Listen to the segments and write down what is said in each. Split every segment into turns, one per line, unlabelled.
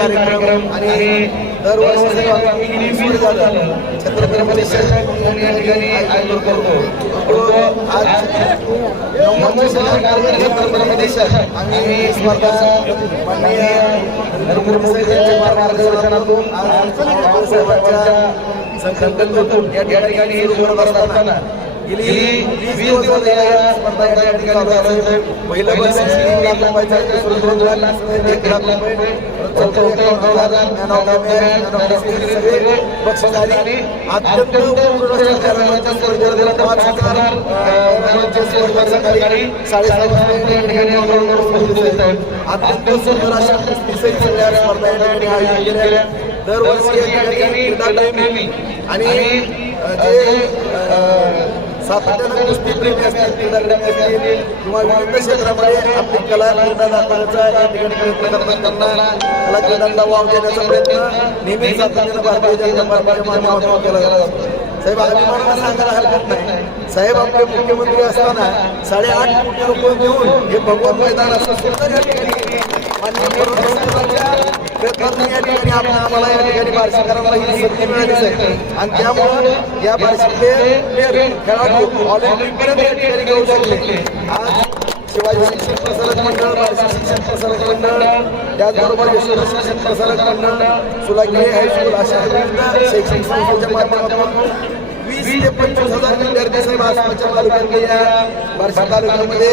कार्यक्रम आणि दरवर्षी छत्रपती शिवाजी या ठिकाणी आयोजन करतो आज छत्रपती देशात आम्ही स्पर्धा माननीय नरेंद्र मोदी यांच्या मार्गदर्शनातून आज या ठिकाणी सुरू करत असताना गेली. वीस दिवस झाले या स्पर्धा या ठिकाणी चालू आहे. पहिलं बस तीन लाख रुपयाचं आहे, दुसरं दोन लाख एक लाख रुपये. चौथं एक हजार man of the match, man of the series सगळे बक्षीस आली अत्यंत खेळाडूंच्या स्पर्धेला पाच हजार. अं, खेळाडूंच्या स्पर्धा सकाळी साडेसहा वाजता या ठिकाणी. अत्यंत सुंदर अशा कुस्तीसही सगळ्या स्पर्धा या ठिकाणी आयोजित केल्या. दरवर्षी या ठिकाणी क्रीडा प्रेमी आणि जे सातत्यानं कुस्ती प्रेमी असतील क्रीडाप्रेमी असतील किंवा विविध क्षेत्रामध्ये आपली कला क्रीडा दाखवण्याचा या ठिकाणी प्रयत्न करतात त्यांना. कला क्रीडांना वाव देण्याचा प्रयत्न नेहमी सातत्यानं भारतीय जनता पार्टीच्या माध्यमातून केला जातो साहेब अभिमानानं सांगायला हरकत नाही. साहेब आपले मुख्यमंत्री असताना साडेआठ कोटी रुपये देऊन हे भगवत मैदान असं सुद्धा या ठिकाणी माननीय या ठिकाणी आपण आम्हाला या ठिकाणी ही संधी मिळालीच आहे. आणि त्यामुळं या बार्शीतले खेळाडू ऑलिम्पिकपर्यंत या ठिकाणी घेऊ शकले. आज शिवाजी शिक्षण प्रसारक मंडळ बार्शी शिक्षण प्रसारक मंडळ त्याचबरोबर यशोदा शिक्षण प्रसारक मंडळ सुलागिरी हायस्कूल अशा विविध शैक्षणिक संस्थेच्या माध्यमातून वीस पंचवीस हजार विद्यार्थी साहेब म्हणजे या बार्शी तालुक्यामध्ये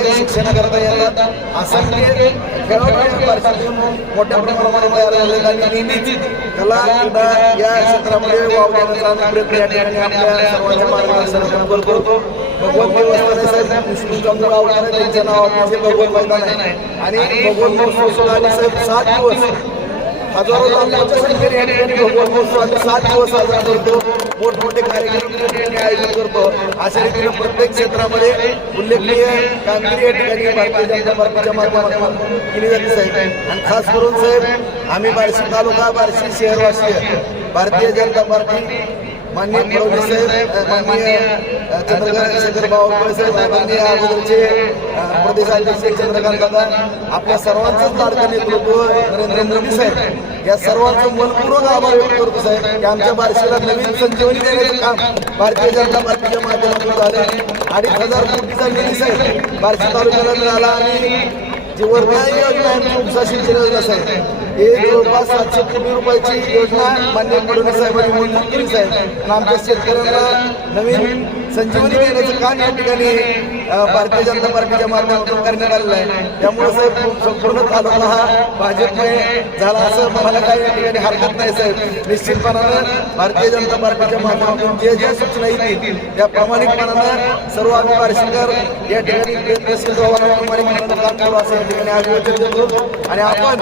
येतात. असंख्य खेळाडू बार्शीतून मोठ्या प्रमाणामध्ये तयार झालेले आणि नेहमीच कला क्रीडा या क्षेत्रामध्ये वाव देण्याचा आम्ही प्रयत्न या ठिकाणी आपल्या सर्वांच्या करतो. भगवत देवस्थान साहेब विष्णू चंद्र गावकर त्यांच्या नावाचे भगवत मैदान आहे. आणि भगवत महोत्सव सुद्धा साहेब सात दिवस हजारो लाखांच्या संख्येने या ठिकाणी भगवान महोत्सव आम्ही सात दिवस साजरा करतो. मोठमोठे कार्यक्रम या ठिकाणी आयोजन करतो. अशा रीतीने प्रत्येक क्षेत्रामध्ये उल्लेखनीय कामगिरी या ठिकाणी भारतीय जनता पार्टीच्या माध्यमातून केली जाते साहेब. आणि खास करून साहेब आम्ही बार्शी तालुका बार्शी शहरवासी भारतीय जनता पार्टी माननीय फडणवीस साहेब माननीय चंद्रकांत शेखर बावनकुळे साहेब माननीय अगोदरचे प्रदेशाध्यक्ष चंद्रकांत दादा आपल्या सर्वांचंच लाडकं नेतृत्व नरेंद्र मोदी साहेब. या सर्वांचं मनपूर्वक आभार व्यक्त करतो साहेब. की आमच्या बार्शीला नवीन संजीवनी देण्याचं काम भारतीय जनता पार्टीच्या माध्यमातून झालं. अडीच हजार कोटीचा निधी साहेब बार्शी तालुक्याला मिळाला आणि जी वर्धाई योजना आहे उपसा सिंचन योजना साहेब. हे जवळपास सातशे कोटी रुपयाची योजना मान्य फडणवीस साहेबांनी म्हणून केली साहेब आणि आमच्या शेतकऱ्यांना नवीन संजीवनी देण्याचं काम या ठिकाणी भारतीय जनता पार्टीच्या माध्यमातून करण्यात आलेलं आहे. त्यामुळे साहेब संपूर्ण तालुका हा भाजपमुळे झाला असं मला काही या ठिकाणी हरकत नाही साहेब. निश्चितपणानं भारतीय जनता पार्टीच्या माध्यमातून जे ज्या सूचना येतील त्या प्रामाणिकपणानं सर्व आम्ही बार्शीकर या ठिकाणी प्रयत्नशील प्रामाणिकपणानं काम करू असं या ठिकाणी आयोजन आणि आपण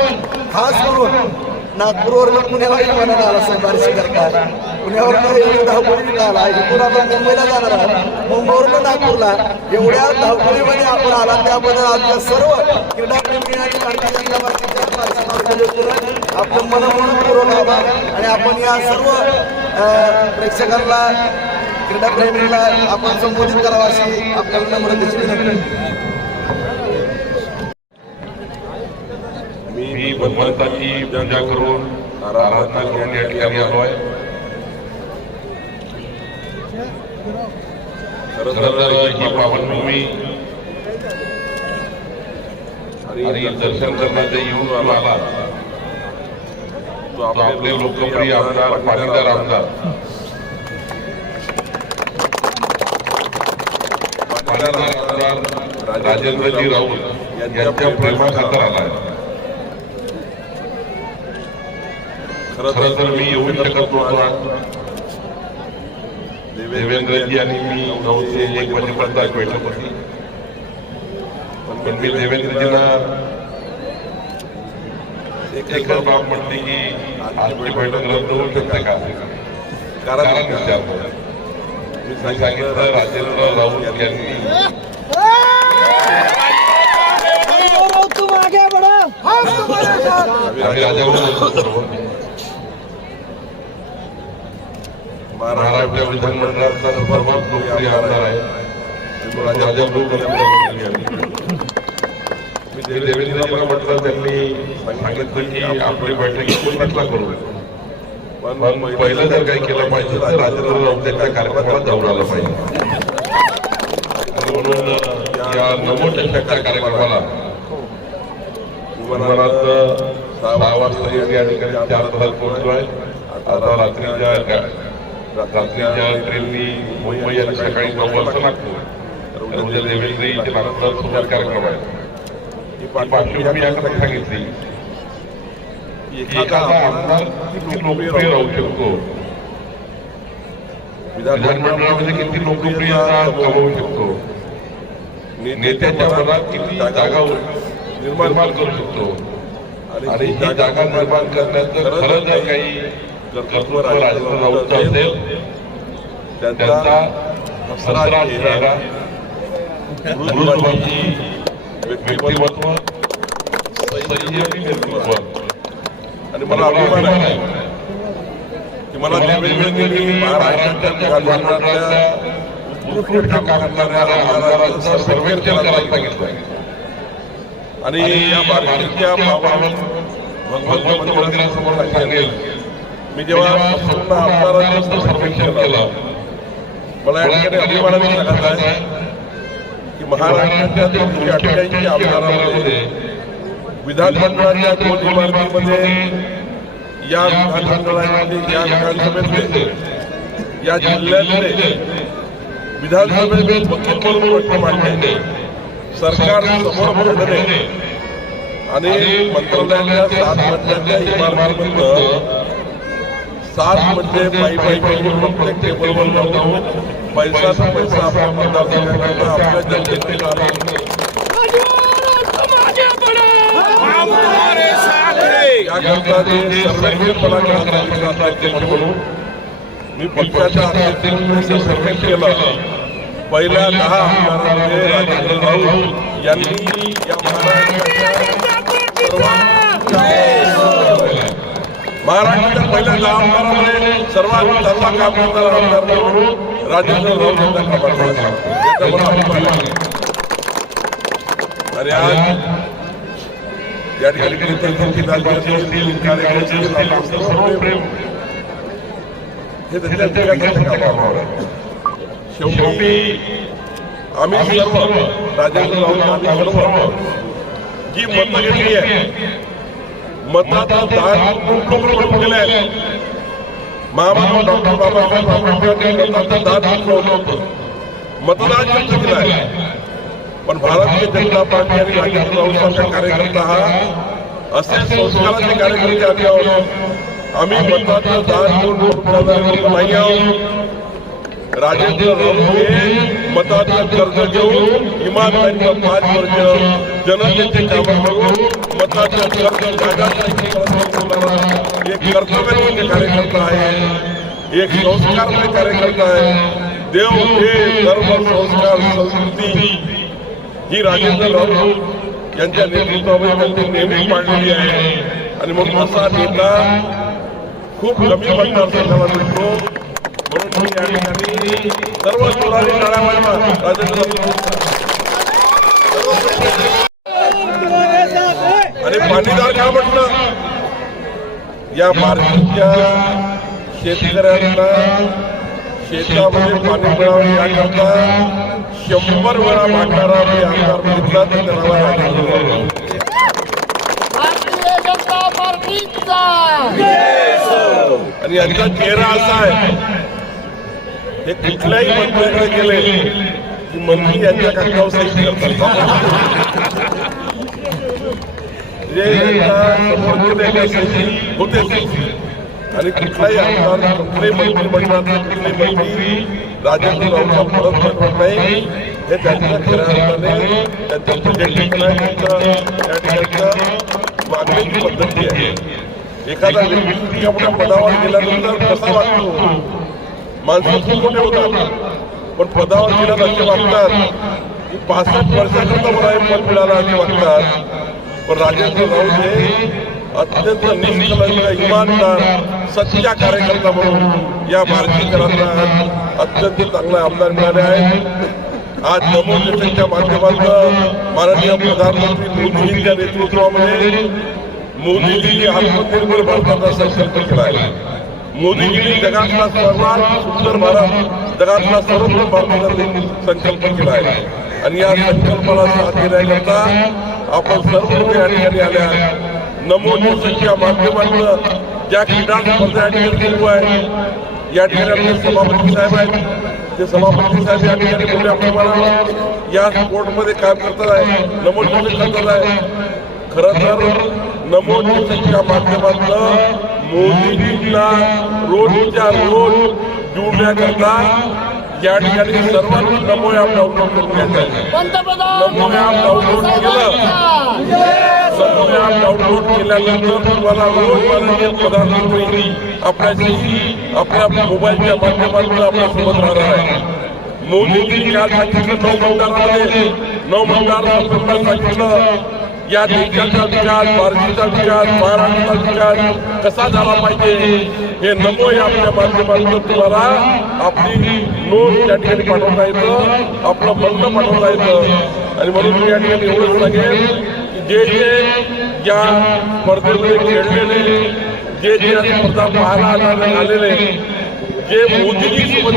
खास करून नागपूरवरून पुण्याला विमानानं आला साहेब बार्शी करता पुण्यावर एवढी धावपळी आला. इथून आपण मुंबईला जाणार आहात. मुंबईवरून नागपूरला. एवढ्या धावपळीमध्ये आपण आला त्याबद्दल आमच्या सर्व क्रीडाप्रेमी आणि भारतीय जनता पार्टीच्या बार्शी तालुक्याच्या वतीनं आभार आणि आपण या सर्व प्रेक्षकांना क्रीडाप्रेमीला आपण संबोधित करावं अशी आपल्याला नम्रतेची विनंती
मी भगवंताची पूजा करून आराधना करून या ठिकाणी आलो आहे. खरं तर ही पावनभूमी आणि दर्शन करण्याचे येऊन आला तो आपले लोकप्रिय आमदार पाटीलदार आमदार. पाटीलदार आमदार राजेंद्रजी राऊत यांच्या प्रेमाखातर आला आहे. खरं तर मी येऊ शकत नव्हतो. देवेंद्रजी आणि मी नऊशे एक आज बैठक होती. पण पण मी देवेंद्रजींना एक एक बाब म्हटली की आजची बैठक रद्द होऊ शकते का? कारण विचारलं. मी सांगितलं राजेंद्र राऊत यांनी
तुम आगे बढ़ो हम तुम्हारे साथ
आम्ही राजाभाऊ बोलतो सर्व. महाराष्ट्र विधानमंडळाचा सर्वात लोकप्रिय आमदार आहे. तो राजा मी देवेंद्रजींना म्हटलं त्यांनी सांगितलं की आपली बैठक एकोणीसला करू. पण पहिलं जर काही केलं पाहिजे तर राजेंद्र राऊत त्यांच्या कार्यक्रमाला जाऊन आलं पाहिजे. म्हणून या नमो टक्क्याच्या कार्यक्रमाला विमानात सहा वाजता या ठिकाणी चार तास पोहोचलो आहे आता रात्रीच्या रात्रीच्या ट्रेननी मुंबई आणि सकाळी नऊ वाजता नागपूर तर उद्या देवेंद्र इथे नागपूरात सुंदर कार्यक्रम आहे. ही पार्श्वभूमी याकडे सांगितली. की एखादा आमदार किती लोकप्रिय राहू शकतो? विधानमंडळामध्ये किती लोकप्रियता कमवू शकतो? नेत्याच्या मनात किती जागा निर्माण करू शकतो? आणि ही जागा निर्माण करण्याचं खरं जर काही कर्तृत्व राजेंद्र राऊत असेल. त्यांचा हसरा चेहरा मृदुभाषी व्यक्तिमत्व संयमी नेतृत्व आणि मला अभिमान आहे की मला महाराष्ट्राच्या विधानमंडळातल्या उत्कृष्ट काम करणाऱ्या आमदारांचं सर्वेक्षण करायला सांगितलं आणि या पावन भगवंत मंदिरासमोर सांगेल. मी जेव्हा संपूर्ण आमदारांचं सर्वेक्षण केलं मला या ठिकाणी अभिमानाने सांगत आहे की महाराष्ट्राच्या दोनशे अठ्ठ्याऐंशी आमदारामध्ये विधानमंडळाच्या दोन इमारतीमध्ये या विधानमंडळामध्ये या विधानसभेतले या जिल्ह्यातले विधानसभेचे वकील म्हणून प्रश्न मांडणे सरकार समोर मांडणे आणि मंत्रालयाच्या सात मजल्याच्या इमारतीमधलं सात म्हणजे पायी पायी करून प्रत्येक टेबलवर जाऊन पैसा पैसा आपल्या मतदारसंघाकरता आपल्या जनतेला याकरता जे सर्वेक्षण मला करण्याचा मी पक्षाच्या अध्यक्षांनी सर्वेक्षण केलं. पहिल्या दहा आमदारांमध्ये राजेंद्र राऊत यांनी या महाराष्ट्राच्या महाराष्ट्राच्या पहिल्या दहा आमदारांमध्ये सर्वात चांगला काम करणारा आमदार म्हणून राजेंद्र राऊत यांना आहे आणि आज या ठिकाणी हे. शेवटी आम्ही सर्व राजेंद्र राऊत जी मतं घेतली आहे मतदान दान खूप केलं आहे महामानव डॉक्टर बाबासाहेब मताचं दान होतं. मतदान व्यक्त आहे. पण भारतीय जनता पार्टी आणि राजेंद्र राऊतांचा कार्यकर्ता हा असे संस्काराचे कार्यकर्ते आम्ही आहोत. आम्ही मताचं दान करून नाही आहोत. राजेंद्र राऊत हे मताचं कर्ज घेऊन इमानदारीनं पाच वर्ष जनतेचे कामं करून मताचं कर्ज जागासाठी एक कर्तव्यनिष्ठ कार्यकर्ता आहे एक संस्कारमय कार्यकर्ता आहे देव हे धर्म संस्कार संस्कृती ही राजेंद्र राऊत यांच्या नेतृत्वामध्ये त्यांनी नेहमी पाडलेली आहे आणि म्हणून असा नेता खूप कमी मतदारसंघाला मिळतो म्हणून मी या ठिकाणी सर्व जोराने टाळ्या राजेंद्र राऊत आणि पाणीदार का म्हटलं? या बार्शीच्या शेतकऱ्यांना शेतामध्ये पाणी मिळावं याकरता शंभर वेळा मागणारा मी आमदार बघितला तर त्याला
आणि यांचा चेहरा असा आहे हे कुठल्याही मंत्र्याकडे गेले की मंत्री यांच्या कागदावर सही करतात. जे यांच्या आणि कुठलाही आमदार कुठल्याही मंत्रिमंडळातले कुठले मंत्री राजेंद्र राऊतला परत पाठवत नाही हे त्यांच्या खऱ्या अर्थाने त्यांच्या प्रोजेक्ट आहे या ठिकाणचं वागण्याची पद्धती आहे एखादा व्यक्ती आपल्या पदावर गेल्यानंतर कसा वागतो माणसं खूप मोठे होतात पण पदावर गेल्यानंतर असे वागतात. की पासष्ट वर्षाकरता मला हे पद मिळाला असे वागतात. पण राजेंद्र राऊत हे
अत्यंत निष्कलंक इमानदार सच्चा कार्यकर्ता म्हणून या मार्गीकरांना अत्यंत चांगला आमदार मिळाले आहेत आज नमो देशाच्या माध्यमातून माननीय प्रधानमंत्री मोदींच्या नेतृत्वामध्ये मोदीजींनी आत्मनिर्भर भारताचा संकल्प केला आहे मोदीजींनी जगातला सर्वात सुंदर भारत जगातला सर्वोत्तम भारताचा संकल्प केला आहे आणि या संकल्पाला साथ घेण्याकरता आपण सर्व लोक या ठिकाणी आल्या नमो न्यूजच्या माध्यमातून ज्या क्रीडा स्पर्धा या ठिकाणी सुरू आहे या ठिकाणी आपले सभापती साहेब आहेत. ते सभापती साहेब या ठिकाणी मोठ्या प्रमाणावर या स्पोर्टमध्ये काम करतात आहे नमो न्यूज करतात आहे. खरं तर नमो न्यूजच्या माध्यमातून मोदीजींना रोजच्या रोज जुळण्याकरता या ठिकाणी सर्वांनी नमो ॲप डाउनलोड करून घ्यायचं नमो ॲप डाउनलोड केलं. नमो ॲप डाउनलोड केल्यानंतर तुम्हाला रोज माननीय प्रधानमंत्री आपल्याशी आपल्या मोबाईलच्या माध्यमातून आपल्यासोबत राहणार आहे. मोदींनी काल सांगितलं नऊ मतदारामध्ये नऊ मतदार सांगितलं या देशाचा विकास भारतीचा विकास महाराष्ट्राचा विकास कसा झाला पाहिजे हे नमो या आपल्या माध्यमातून तुम्हाला आपली नोंद त्या ठिकाणी पाठवता येतं आपलं म्हणणं पाठवता येतं. आणि म्हणून मी या ठिकाणी एवढंच सांगेन जे जे या स्पर्धेमध्ये खेळलेले जे जे या स्पर्धा पाहायला आलेले जे मोदीजी सोबत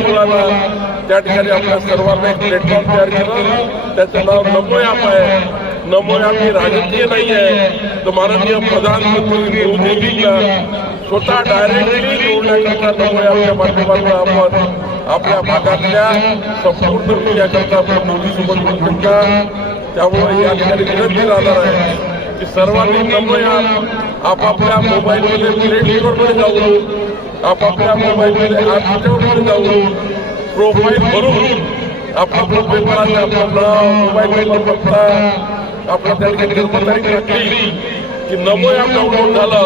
त्या ठिकाणी आपल्या सर्वांना एक प्लॅटफॉर्म तयार केलं. त्याचं नाव नमो ॲप आहे. नमो आम्ही राजकीय नाही आहे तर माननीय प्रधानमंत्री मोदीजींना स्वतः डायरेक्टली जोडण्याकरता नमो आमच्या माध्यमातून आपण आपल्या भागातल्या संपूर्ण विषयाकरता आपण मोदीसोबत बोलू शकता त्यामुळे या ठिकाणी विनंती राहणार आहे की सर्वांनी नमो आपापल्या मोबाईलमध्ये प्ले स्टोरमध्ये जाऊन आपापल्या मोबाईलमध्ये ॲपच्यावर जाऊन प्रोफाईल भरून आपला पेपर आपलं नाव मोबाईल नंबर आपला टाकली की नमो ॲप डाउनलोड झालं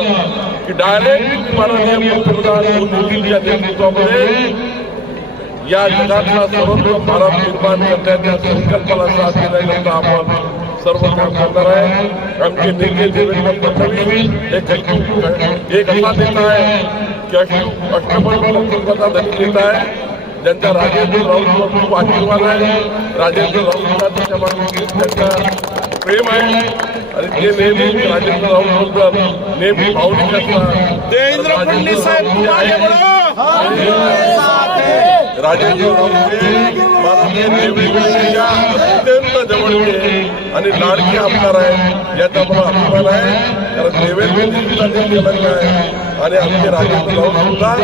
की डायरेक्ट माननीय पंतप्रधान मोदीजींच्या नेतृत्वामध्ये या जगातला सर्वत्र भारत निर्माण करण्याच्या संकल्पाला साथ देण्याकरता आपण सर्व काम करणार आहे. आमचे नेते देवेंद्र फडणवीस एक एक असा नेता आहे की अष्ट अष्टबळ धनी नेता आहे. ज्यांचा राजेंद्र राऊत खूप आशीर्वाद आहे. राजेंद्र राऊत त्यांच्या प्रेम आहे. आणि ते नेहमी राजेंद्र राऊत नेहमी भावनिक असतात
देवेंद्र फडणवीस साहेब
राजेंद्र राऊत अत्यंत जवळचे आणि लाडके आमदार आहे याचा मला अभिमान आहे. कारण देवेंद्रजींचा मी तेलंग आहे आणि आमचे राजेंद्र राऊत सुद्धा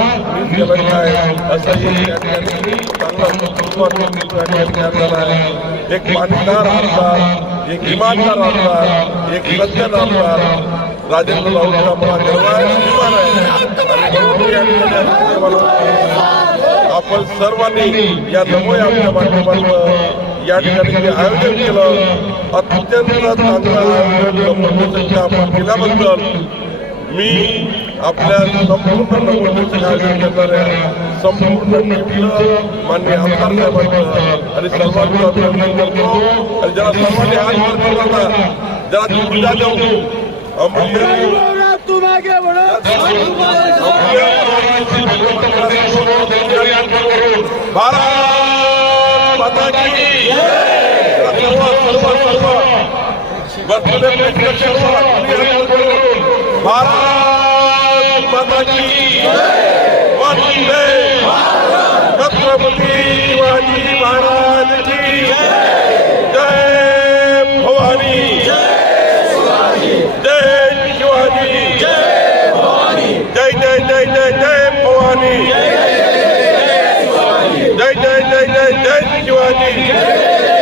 तेलंग आहे. असं या ठिकाणी चांगला झाला आहे एक मानदार आमदार एक इमानदार आमदार एक सज्जन आमदार राजेंद्र राऊतचा मला गर्व आहे. अभिमान आहे आपण सर्वांनी या नमो ॲपच्या माध्यमातून या ठिकाणी जे आयोजन केलं अत्यंत चांगलं आयोजन आपण केल्याबद्दल मी आपल्या संपूर्ण नमोदेशाचे आयोजन करणाऱ्या संपूर्ण टीमचं मान्य आमदार साहेबांचं आणि सर्वांचं अभिनंदन करतो. आणि ज्याला सर्वांनी हात वर केला होता ज्याला पूजा देऊ अमूल्य भारत माता की सर्व सर्व सर्व सर्व भारत माता की वंदे छत्रपती शिवाजी महाराज की जय भवानी जय शिवाजी जय जय जय जय जय भवानी जय जय जय जय जय शिवाजी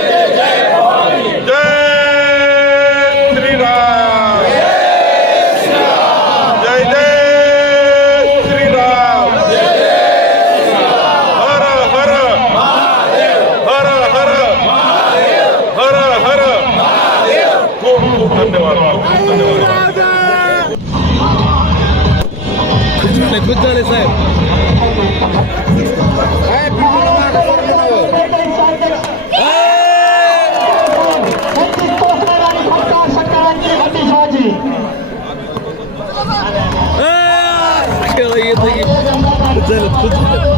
在这哭
几